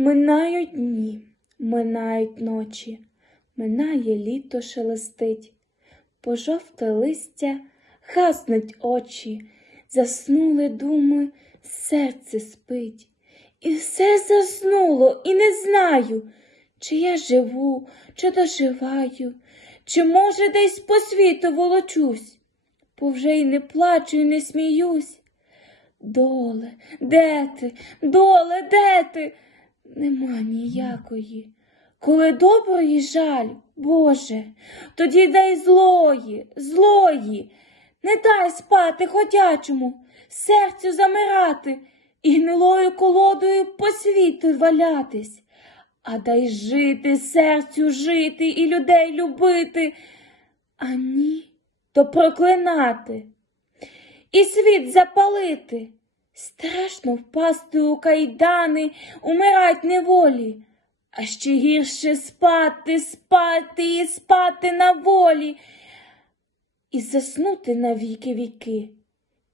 Минають дні, минають ночі, минає літо шелестить, пожовте листя, гаснуть очі, заснули думи, серце спить. І все заснуло, і не знаю, чи я живу, чи доживаю, чи, може, десь по світу волочусь, бо вже й не плачу, і не сміюсь. Доле, де ти, доле, де ти? Нема ніякої. Коли доброї жаль, Боже, тоді дай злої, злої, не дай спати ходячому, серцю замирати і гнилою колодою по світу валятись, а дай жити серцю жити і людей любити, а ні, то проклинати і світ запалити. Страшно впасти у кайдани, умирать неволі, а ще гірше спати, спати і спати на волі, і заснути на віки віки,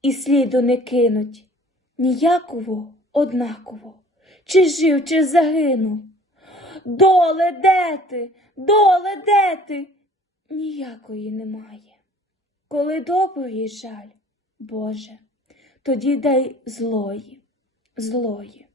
і сліду не кинуть ніяково однаково, чи жив, чи загинув. Доле де ти, доле де ти? Ніякої немає. Коли доброї жаль, Боже, тоді дай злої, злої.